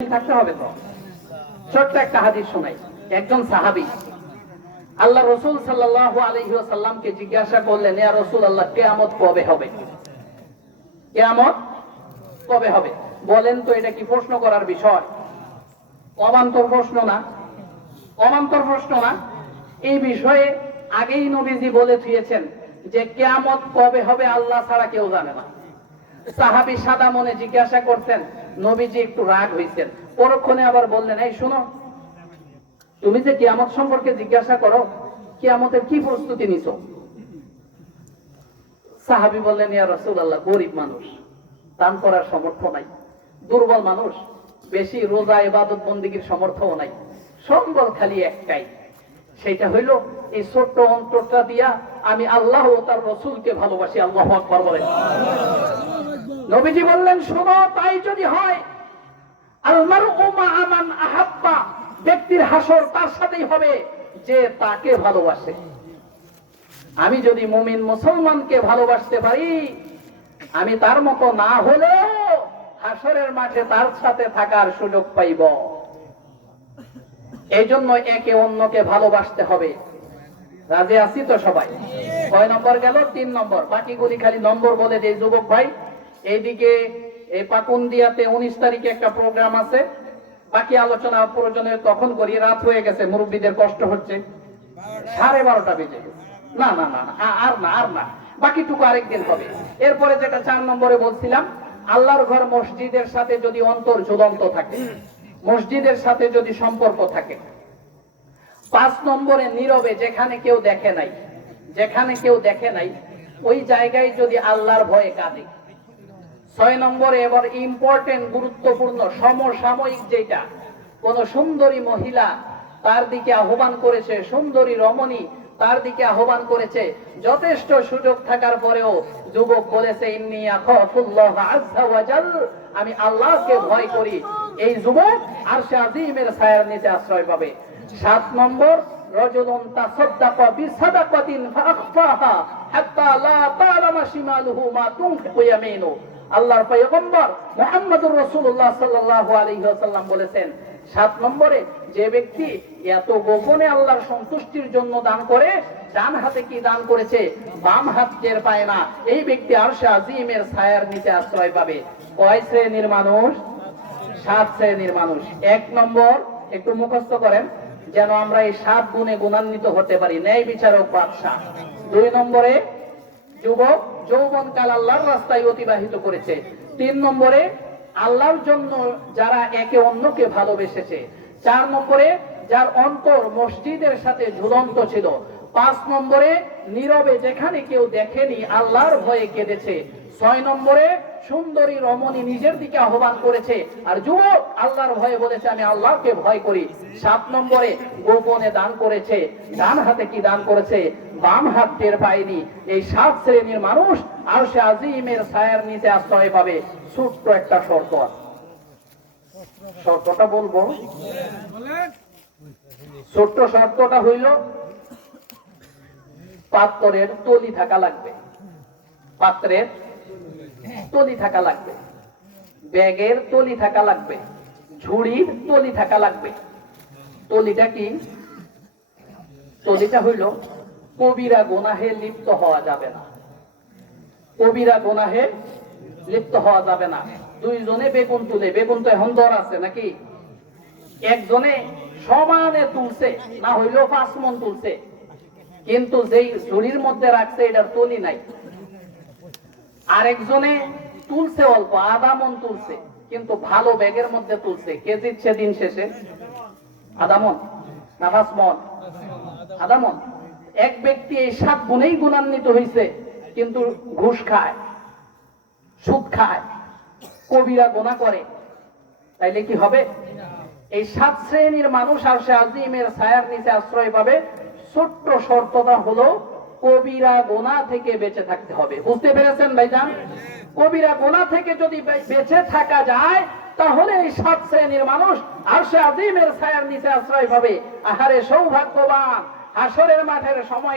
থাকতে হবে তো। ছোট্ট একটা হাদিস শোনাই। একজন সাহাবী আল্লাহ রাসূল সাল্লাল্লাহু আলাইহি ওয়াসাল্লামকে জিজ্ঞাসা করলেন, ইয়া রাসূলুল্লাহ, কিয়ামত কবে হবে? কিয়ামত কবে হবে বলেন তো। এটা কি প্রশ্ন করার বিষয়? অবান্তর প্রশ্ন না? অবান্তর প্রশ্ন না? এই বিষয়ে আগেই নবীজি বলে দিয়েছেন যে কিয়ামত কবে হবে আল্লাহ ছাড়া কেউ জানে না। সাহাবী সাদা মনে জিজ্ঞাসা করতেন, নবীজি একটু রাগ হইছেন। পরক্ষণে আবার বললেন, এই শোনো, তুমি যে কিয়ামত সম্পর্কে জিজ্ঞাসা করো, কিয়ামতের কি প্রস্তুতি নিছো? সাহাবী বললেন, ইয়া রাসূলুল্লাহ, গরীব মানুষ, দান করার সামর্থ্য নাই। দুর্বল মানুষ, বেশি রোজা ইবাদত বন্দেগীর সামর্থ্য নাই। সম্বল খালি একটাই, সেটা হইল এই ছোট্ট অন্তরটা দিয়া আমি আল্লাহ ও তার রাসূলকে ভালোবাসি। আল্লাহু আকবার বলেন। নবীজি বললেন, শোনো, তাই যদি হয়, আল মারউ মা'a মান আহাব্বা, ব্যক্তির হাসর তার সাথেই হবে যে তাকে ভালোবাসে। আমি যদি মুমিন মুসলমানকে ভালোবাসতে পারি, আমি তার মতো না হলেও হাসরের মাঠে তার সাথে থাকার সুযোগ পাইব। এই জন্য একে অন্যকে ভালোবাসতে হবে। রাজি আছি তো সবাই? কয় নম্বর গেল? 3 নম্বর। বাকিগুলি খালি নম্বর বলে দেই। যুবক ভাই, এইদিকে এই পাকুন্দিয়াতে 19 তারিখে একটা প্রোগ্রাম আছে। বাকি আলোচনা প্রয়োজনে তখন করি, রাত হয়ে গেছে, মুরব্বীদের কষ্ট হচ্ছে। 12:30 বেজে গেছে। না না না, আর না, আর না, বাকিটুকু আরেকদিন হবে। এরপরে যেটা 4 নম্বরে বলছিলাম, আল্লাহর ঘর মসজিদের সাথে যদি অন্তর ঝুলন্ত থাকে, মসজিদের সাথে যদি সম্পর্ক থাকে। 5 নম্বরে নীরবে, যেখানে কেউ দেখে নাই, যেখানে কেউ দেখে নাই ওই জায়গায় যদি আল্লাহর ভয়ে কাঁদে। 6 নম্বরে এবার ইম্পর্টেন্ট, গুরুত্বপূর্ণ, সমসাময়িক, যেটা কোন সুন্দরী মহিলা তার দিকে আহ্বান করেছে, সুন্দরী রমণী তার দিকে আহ্বান করেছে, যথেষ্ট সুযোগ থাকার পরেও যুবক বলেছে, ইন্নী আখাফুল্লাহ আযজা ওয়া জাল, আমি আল্লাহকে ভয় করি। এই যুবক আরশে আজিমের ছায়ার নিচে আশ্রয় পাবে। 7 নম্বর, রাজুলুন তাসাদদাকা বিসাদাকাতিন ফাআখফাহা হাত্তা লা তা'লামা শিমালুহু মা তুনফিকু ইয়ামিনু। আল্লাহর পয়গম্বর মুহাম্মদুর রাসূলুল্লাহ সাল্লাল্লাহু আলাইহি ওয়াসাল্লাম বলেছেন, 7 নম্বরে, যে ব্যক্তি এত গোপনে আল্লাহর সন্তুষ্টির জন্য দান করে, ডান হাতে কি দান করেছে বাম হাত টের পায় না, এই ব্যক্তি আরশে আজিমের ছায়ার নিচে আশ্রয় পাবে। কয় শ্রেণীর মানুষ? 7 শ্রেণীর মানুষ। 1 নম্বর একটু মুখস্থ করেন, যেন আমরা এই 7 গুণে গুণান্বিত হতে পারি। ন্যায় বিচারক বাদশা। 2 নম্বরে, যুবক যৌবনকাল আল্লাহর রাস্তায় অতিবাহিত করেছে। 3 নম্বরে, আল্লাহর জন্য যারা একে অন্যকে ভালোবেসেছে। 4 নম্বরে, যার অন্তর মসজিদের সাথে ঝুলন্ত ছিল। 5 নম্বরে, নীরবে, যেখানে কেউ দেখেনি, আল্লাহর ভয়ে কেঁদেছে। 6 নম্বরে, সুন্দরী রমণী নিজের দিকে আহ্বান করেছে, আর যুবক আল্লাহর ভয়ে বলেছে, আমি আল্লাহকে ভয় করি। 7 নম্বরে, গোপনে দান করেছে, ডান হাতে কি দান করেছে বাম হাত টের পায়নি। এই 7 শ্রেণীর মানুষ আরশে আজিমের ছায়ার নিচে আশ্রয় পাবে। ছোট্ট একটা শর্ত আছে, শর্তটা বলবো। ছোট্ট শর্তটা হইল, পাত্রের তলি থাকা লাগবে, পাত্রের তলি থাকা লাগবে, ব্যাগের তলি থাকা লাগবে, ঝুড়ির তলি থাকা লাগবে। তলিটা কি? তলিটা হইল, কবিরা গুনাহে লিপ্ত হওয়া যাবে না, কবিরা গুনাহে লিপ্ত হওয়া যাবে না। 2 জনে বেগুন তুলে, বেগুন তো এখন দর আছে নাকি, একজনে সমানে তুলছে, না হইলেও 5 মণ তুলছে, কিন্তু যেই ঝুড়ির মধ্যে রাখছে এটার তলি নাই। আরেকজনে তুলছে অল্প, আধা মণ তুলছে, কিন্তু ভালো ব্যাগের মধ্যে তুলছে। কে জিতছে দিন শেষে? আধা মণ না 5 মণ? আধা মণ। এক ব্যক্তি এই 7 গুণেই গুণান্বিত হয়েছে, কিন্তু ঘুষ খায়, সুদ খায়, কবিরা গুনাহ করে, তাইলে কি হবে? এই 7 শ্রেণীর মানুষ আরশে আজিমের ছায়ার নিচে আশ্রয় পাবে। ছোট্ট শর্তটা হলো, কবিরা গুনাহ থেকে বেঁচে থাকতে হবে। বুঝতে পেরেছেন ভাইজান? কবিরা গুনাহ থেকে যদি বেঁচে থাকা যায়, তাহলে এই 7 শ্রেণীর মানুষ আরশে আজিমের ছায়ার নিচে আশ্রয় পাবে। আহারে সৌভাগ্যবান, হাসরের মাঠের সময়